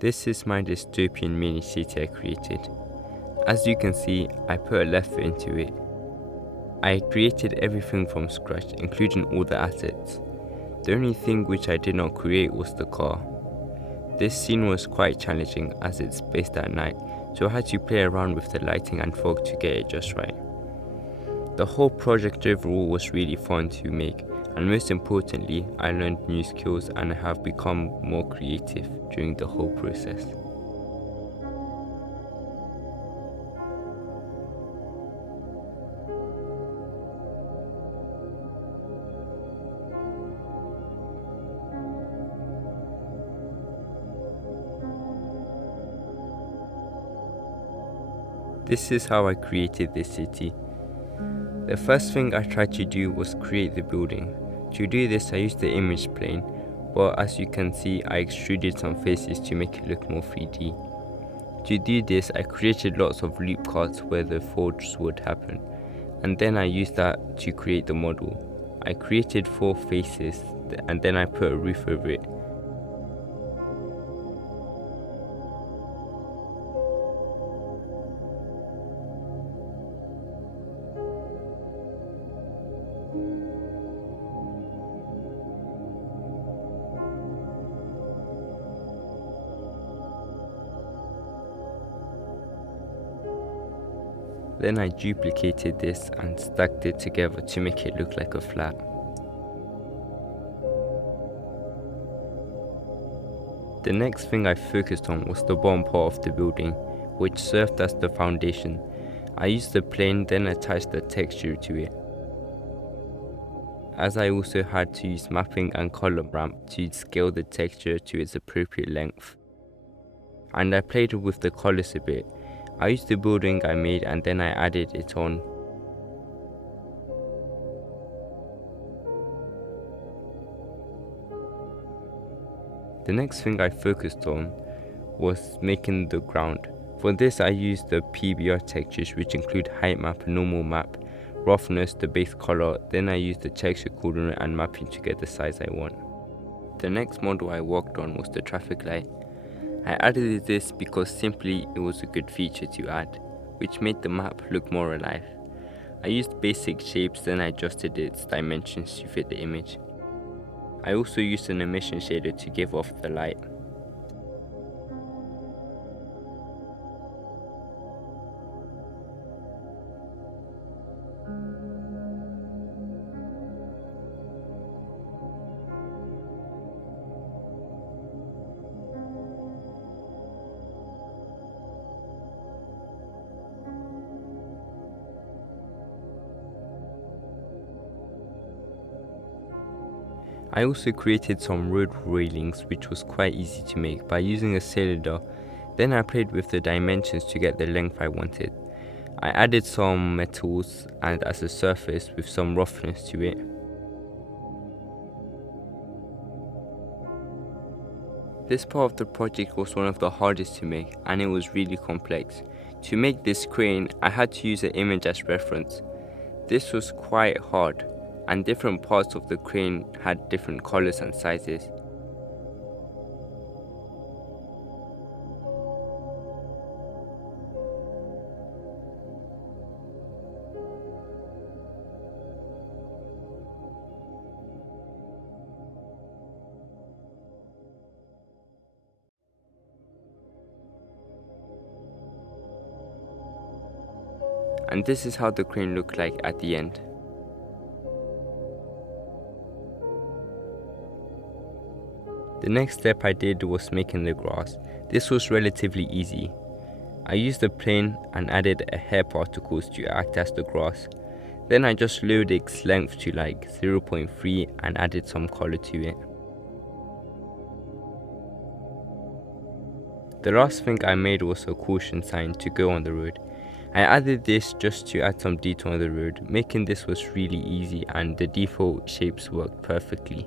This is my dystopian mini city I created. As you can see, I put a left foot into it. I created everything from scratch, including all the assets. The only thing which I did not create was the car. This scene was quite challenging as it's based at night, so I had to play around with the lighting and fog to get it just right. The whole project overall was really fun to make, and most importantly, I learned new skills and I have become more creative during the whole process. This is how I created this city. The first thing I tried to do was create the building. To do this I used the image plane, but as you can see I extruded some faces to make it look more 3D. To do this I created lots of loop cuts where the folds would happen, and then I used that to create the model. I created 4 faces and then I put a roof over it. Then I duplicated this and stacked it together to make it look like a flat. The next thing I focused on was the bottom part of the building, which served as the foundation. I used the plane, then attached the texture to it. As I also had to use mapping and color ramp to scale the texture to its appropriate length. And I played with the colors a bit. I used the building I made and then I added it on. The next thing I focused on was making the ground. For this I used the PBR textures, which include height map, normal map, roughness, the base color, then I used the texture coordinate and mapping to get the size I want. The next model I worked on was the traffic light. I added this because simply it was a good feature to add, which made the map look more alive. I used basic shapes, then I adjusted its dimensions to fit the image. I also used an emission shader to give off the light. I also created some road railings, which was quite easy to make by using a cylinder. Then I played with the dimensions to get the length I wanted. I added some metals and as a surface with some roughness to it. This part of the project was one of the hardest to make and it was really complex. To make this crane, I had to use an image as reference. This was quite hard, and different parts of the crane had different colors and sizes. And this is how the crane looked like at the end. The next step I did was making the grass. This was relatively easy. I used the plane and added a hair particles to act as the grass. Then I just lowered its length to like 0.3 and added some color to it. The last thing I made was a caution sign to go on the road. I added this just to add some detail on the road. Making this was really easy and the default shapes worked perfectly.